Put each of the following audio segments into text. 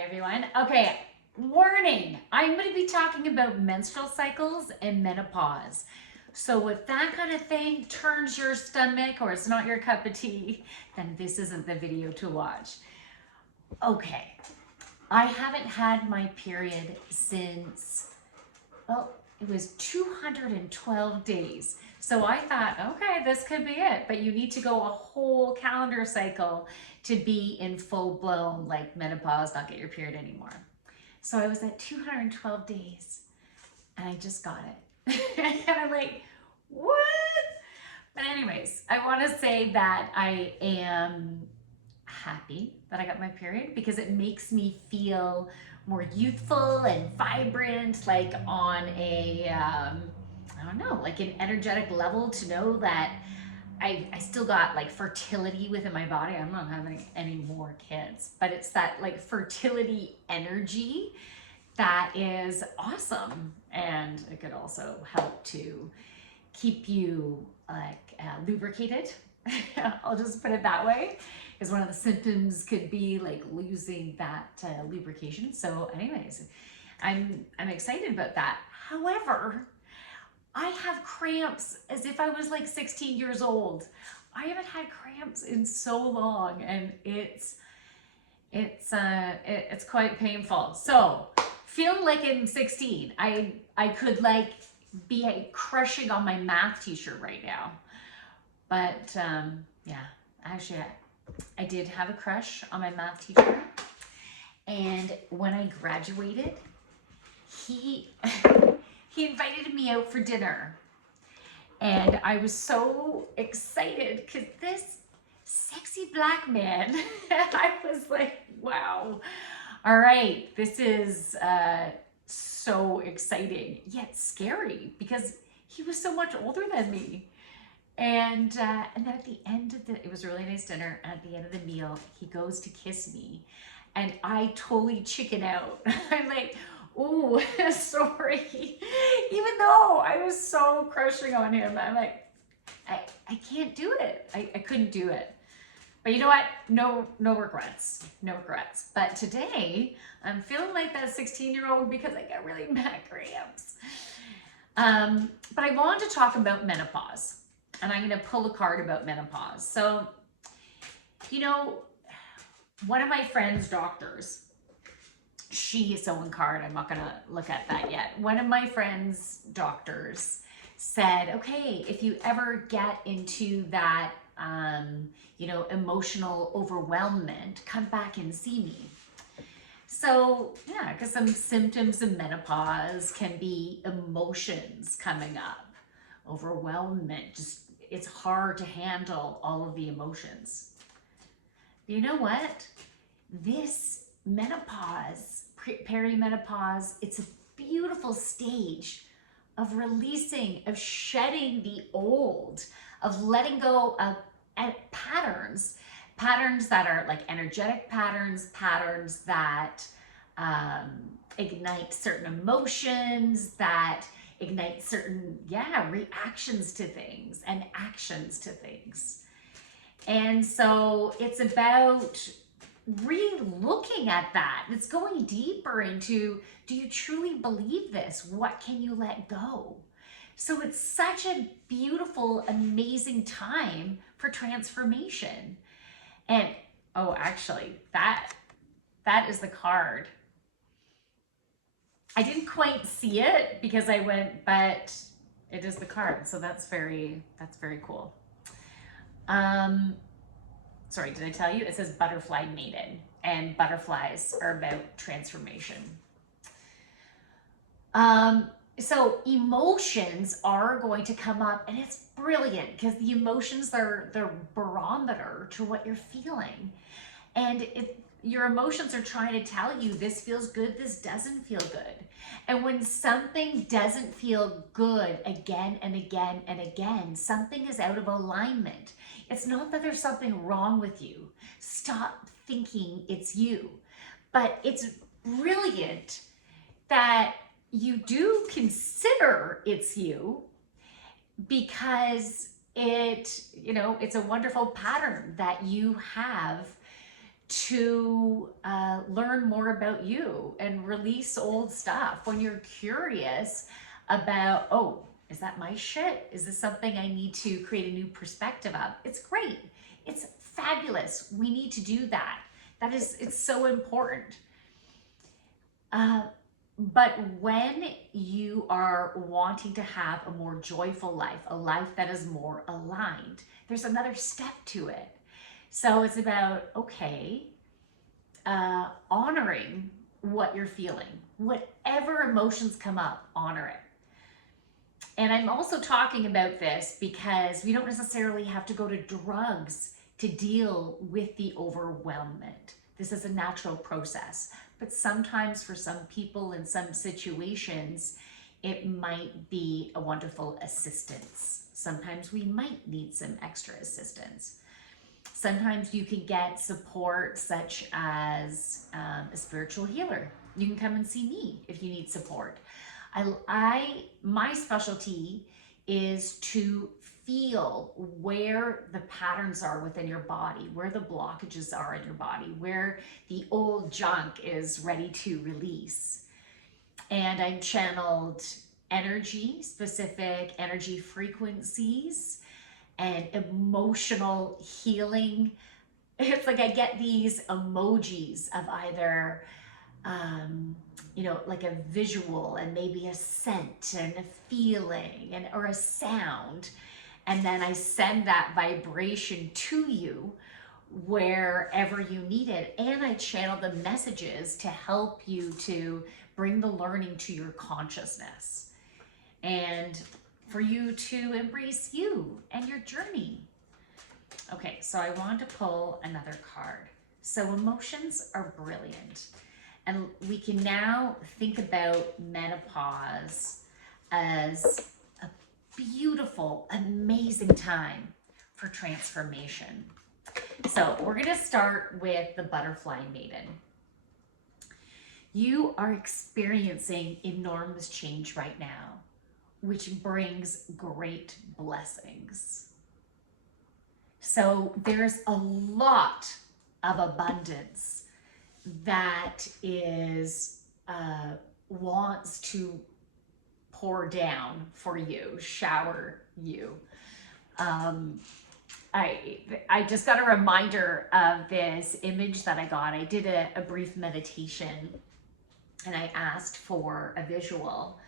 everyone. Okay, warning. I'm going to be talking about menstrual cycles and menopause. So if that kind of thing turns your stomach or it's not your cup of tea, then this isn't the video to watch. Okay, I haven't had my period since, well, it was 212 days. So I thought, okay, this could be it. But you need to go a whole calendar cycle to be in full blown like menopause, not get your period anymore. So I was at 212 days and I just got it. And I'm like, what? But anyways, I want to say that I am happy that I got my period because it makes me feel more youthful and vibrant, like on a, I don't know, like an energetic level to know that I still got like fertility within my body. I'm not having any more kids, but it's that like fertility energy that is awesome. And it could also help to keep you like lubricated. I'll just put it that way, because one of the symptoms could be like losing that lubrication. So anyways, I'm excited about that. However, I have cramps as if I was like 16 years old. I haven't had cramps in so long, and it's quite painful. So feeling like I'm 16, I could like be crushing on my math teacher right now. But yeah, actually, I did have a crush on my math teacher, and when I graduated, he he invited me out for dinner, and I was so excited because this sexy black man, I was like, wow, all right, this is so exciting yet scary because he was so much older than me. And then at the end of it was a really nice dinner. And at the end of the meal, he goes to kiss me, and I totally chicken out. I'm like, "Ooh, sorry." Even though I was so crushing on him, I'm like, I can't do it. I couldn't do it. But you know what? No regrets. No regrets. But today, I'm feeling like that 16-year-old because I got really mad cramps. But I wanted to talk about menopause. And I'm going to pull a card about menopause. So, you know, one of my friend's doctors, she is one card. I'm not going to look at that yet. One of my friend's doctors said, okay, if you ever get into that, emotional overwhelmment, come back and see me. So, yeah, because some symptoms of menopause can be emotions coming up, overwhelmment, just it's hard to handle all of the emotions. But you know what? This menopause, perimenopause, it's a beautiful stage of releasing, of shedding the old, of letting go of patterns that are like energetic patterns that ignite certain emotions, that ignite certain, reactions to things and actions to things. And so it's about re-looking at that. It's going deeper into, do you truly believe this? What can you let go? So it's such a beautiful, amazing time for transformation. And, oh, actually, that is the card. I didn't quite see it because I went, but it is the card. So that's very cool. Sorry, did I tell you? It says butterfly maiden, and butterflies are about transformation. So emotions are going to come up, and it's brilliant because the emotions are the barometer to what you're feeling. And your emotions are trying to tell you this feels good, this doesn't feel good. And when something doesn't feel good again and again and again, something is out of alignment. It's not that there's something wrong with you. Stop thinking it's you. But it's brilliant that you do consider it's you, because it's a wonderful pattern that you have to learn learn more about you and release old stuff. When you're curious about, oh, is that my shit? Is this something I need to create a new perspective of? It's great. It's fabulous. We need to do that. It's so important. But when you are wanting to have a more joyful life, a life that is more aligned, there's another step to it. So it's about, okay, honoring what you're feeling. Whatever emotions come up, honor it. And I'm also talking about this because we don't necessarily have to go to drugs to deal with the overwhelmment. This is a natural process. But sometimes for some people in some situations, it might be a wonderful assistance. Sometimes we might need some extra assistance. Sometimes you can get support such as a spiritual healer. You can come and see me if you need support. My specialty is to feel where the patterns are within your body, where the blockages are in your body, where the old junk is ready to release. And I've channeled energy, specific energy frequencies, and emotional healing. It's like I get these emojis of either like a visual and maybe a scent and a feeling or a sound. And then I send that vibration to you wherever you need it. And I channel the messages to help you to bring the learning to your consciousness and for you to embrace you and your journey. Okay, so I want to pull another card. So emotions are brilliant. And we can now think about menopause as a beautiful, amazing time for transformation. So we're going to start with the butterfly maiden. You are experiencing enormous change right now, which brings great blessings. So there's a lot of abundance that is wants to pour down for you, shower you. I just got a reminder of this image that I got. I did a brief meditation and I asked for a visual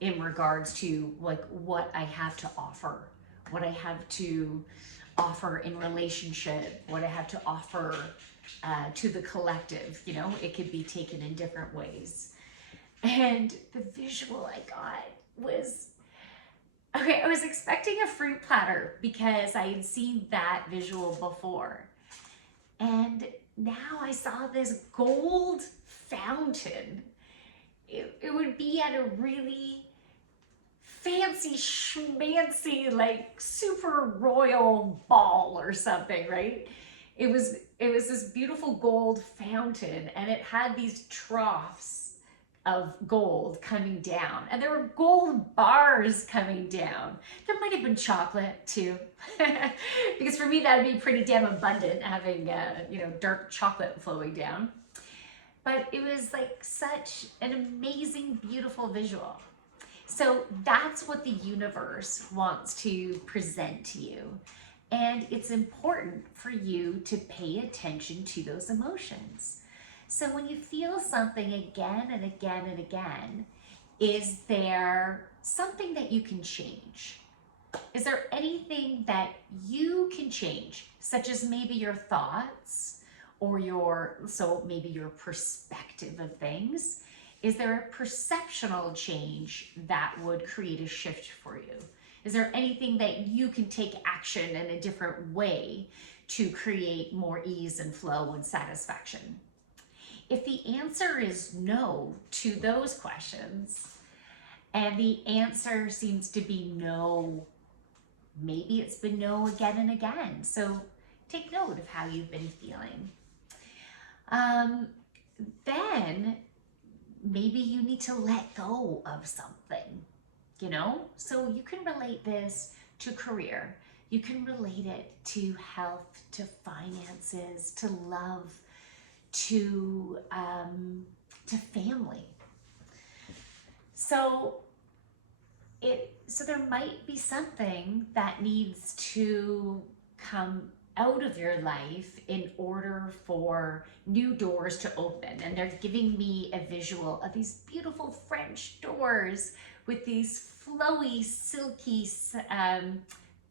in regards to like what I have to offer, what I have to offer in relationship, what I have to offer to the collective. It could be taken in different ways. And the visual I got was, okay, I was expecting a fruit platter because I had seen that visual before. And now I saw this gold fountain. It would be at a really fancy schmancy, like super royal ball or something, right? It was this beautiful gold fountain, and it had these troughs of gold coming down, and there were gold bars coming down. There might have been chocolate too, because for me that would be pretty damn abundant, having dark chocolate flowing down. But it was like such an amazing, beautiful visual. So that's what the universe wants to present to you. And it's important for you to pay attention to those emotions. So when you feel something again and again and again, is there something that you can change? Is there anything that you can change, such as maybe your thoughts or maybe your perspective of things? Is there a perceptual change that would create a shift for you? Is there anything that you can take action in a different way to create more ease and flow and satisfaction? If the answer is no to those questions, and the answer seems to be no, maybe it's been no again and again. So take note of how you've been feeling. Then maybe you need to let go of something, So you can relate this to career. You can relate it to health, to finances, to love, to family. So there might be something that needs to come out of your life in order for new doors to open. And they're giving me a visual of these beautiful French doors with these flowy, silky,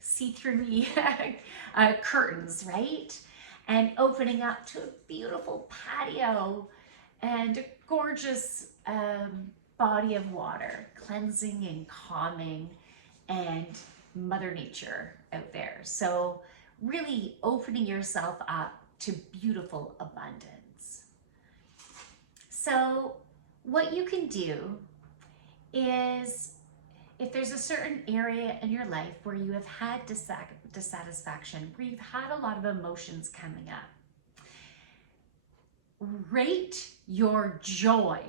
see-through curtains, right? And opening up to a beautiful patio and a gorgeous body of water, cleansing and calming, and Mother Nature out there. So really opening yourself up to beautiful abundance. So what you can do is, if there's a certain area in your life where you have had dissatisfaction, where you've had a lot of emotions coming up, rate your joy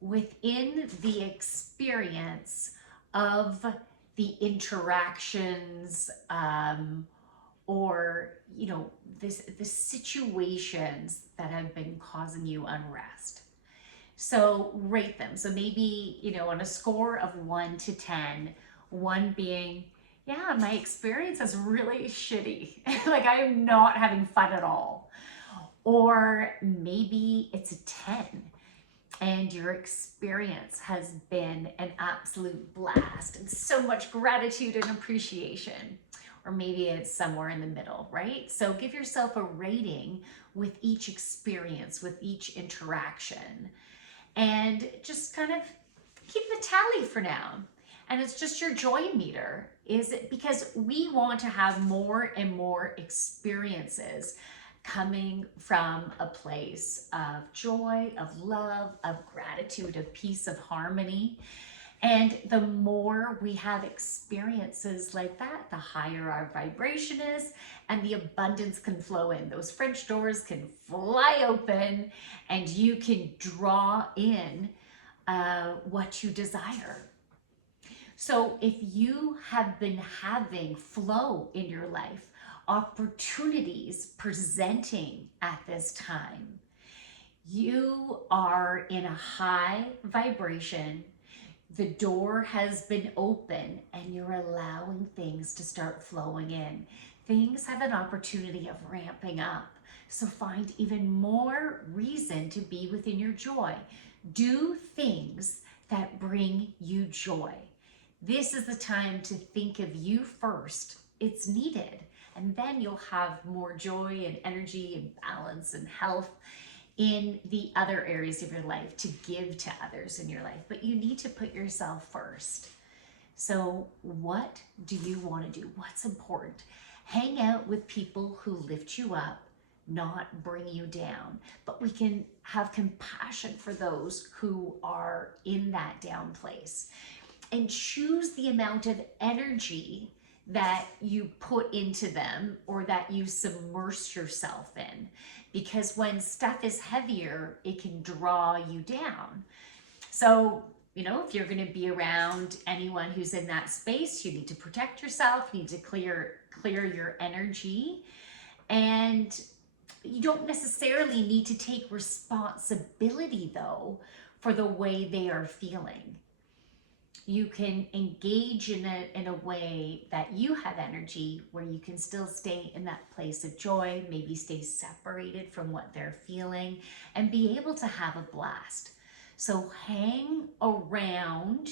within the experience of the interactions, or the situations that have been causing you unrest. So rate them. So maybe, on a score of 1 to 10, 1 being, yeah, my experience is really shitty. Like, I am not having fun at all. Or maybe it's a 10 and your experience has been an absolute blast and so much gratitude and appreciation. Or maybe it's somewhere in the middle, right? So give yourself a rating with each experience, with each interaction, and just kind of keep the tally for now. And it's just your joy meter. Is it because we want to have more and more experiences coming from a place of joy, of love, of gratitude, of peace, of harmony. And the more we have experiences like that, the higher our vibration is, and the abundance can flow in. Those French doors can fly open, and you can draw in what you desire. So if you have been having flow in your life, opportunities presenting at this time, you are in a high vibration, the door has been open, and you're allowing things to start flowing in. Things have an opportunity of ramping up. So find even more reason to be within your joy. Do things that bring you joy. This is the time to think of you first. It's needed. And then you'll have more joy and energy and balance and health in the other areas of your life to give to others in your life. But you need to put yourself first. So what do you want to do? What's important? Hang out with people who lift you up, not bring you down. But we can have compassion for those who are in that down place. And choose the amount of energy that you put into them or that you submerge yourself in. Because when stuff is heavier, it can draw you down. So, if you're going to be around anyone who's in that space, you need to protect yourself, you need to clear your energy. And you don't necessarily need to take responsibility, though, for the way they are feeling. You can engage in a way that you have energy where you can still stay in that place of joy, maybe stay separated from what they're feeling, and be able to have a blast. So hang around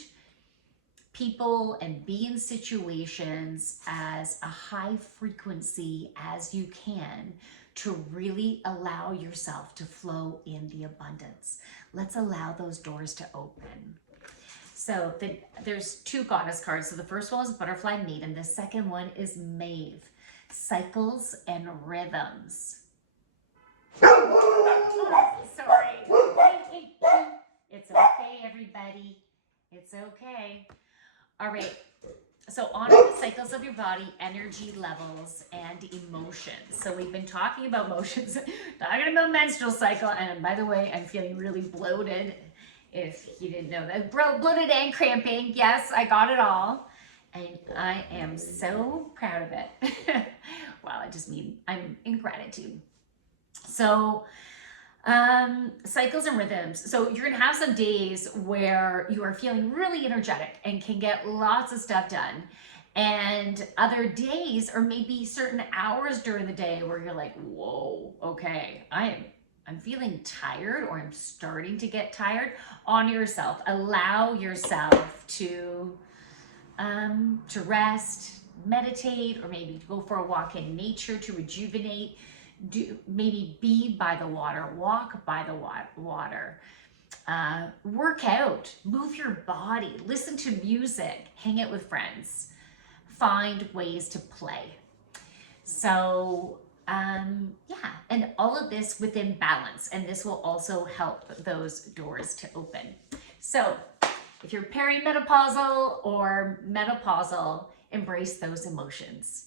people and be in situations as a high frequency as you can to really allow yourself to flow in the abundance. Let's allow those doors to open. So there's 2 goddess cards. So the first one is Butterfly Maiden. The second one is Maeve, Cycles and Rhythms. Sorry. It's okay, everybody. It's okay. All right. So honor the cycles of your body, energy levels, and emotions. So we've been talking about emotions, talking about menstrual cycle. And by the way, I'm feeling really bloated. If you didn't know that, bloated and cramping. Yes, I got it all. And I am so proud of it. Well, I just mean I'm in gratitude. So Cycles and rhythms. So you're gonna have some days where you are feeling really energetic and can get lots of stuff done. And other days, or maybe certain hours during the day, where you're like, whoa, okay, I'm feeling tired, or I'm starting to get tired. Honor yourself. Allow yourself to rest, meditate, or maybe go for a walk in nature to rejuvenate. Maybe be by the water, walk by the water, work out, move your body, listen to music, hang out with friends, find ways to play. So yeah, and all of this within balance, and this will also help those doors to open. So if you're perimenopausal or menopausal, embrace those emotions.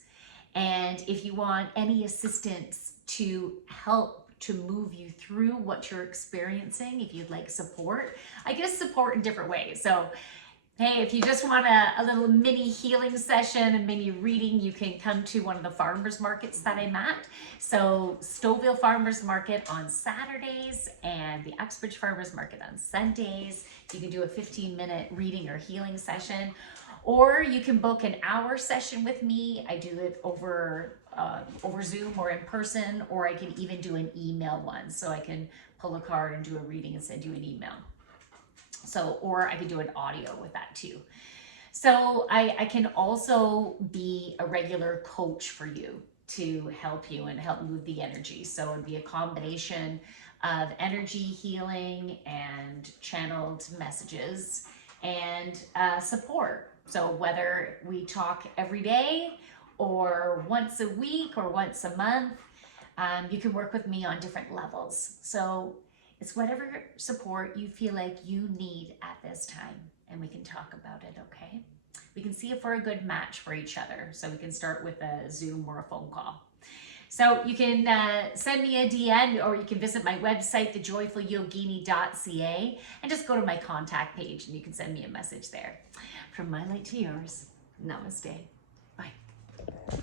And if you want any assistance to help to move you through what you're experiencing, if you'd like support, I give support in different ways. So hey, if you just want a little mini healing session and mini reading, you can come to one of the farmers markets that I'm at. So Stouffville Farmers Market on Saturdays and the Uxbridge Farmers Market on Sundays. You can do a 15-minute reading or healing session, or you can book an hour session with me. I do it over Zoom or in person, or I can even do an email one. So I can pull a card and do a reading and send you an email. So, or I could do an audio with that too. So I can also be a regular coach for you to help you and help move the energy. So it'd be a combination of energy healing and channeled messages and support. So whether we talk every day or once a week or once a month, you can work with me on different levels. So it's whatever support you feel like you need at this time, and we can talk about it, okay? We can see if we're a good match for each other. So we can start with a Zoom or a phone call. So you can send me a DM, or you can visit my website, thejoyfulyogini.ca, and just go to my contact page and you can send me a message there. From my light to yours, namaste. Bye.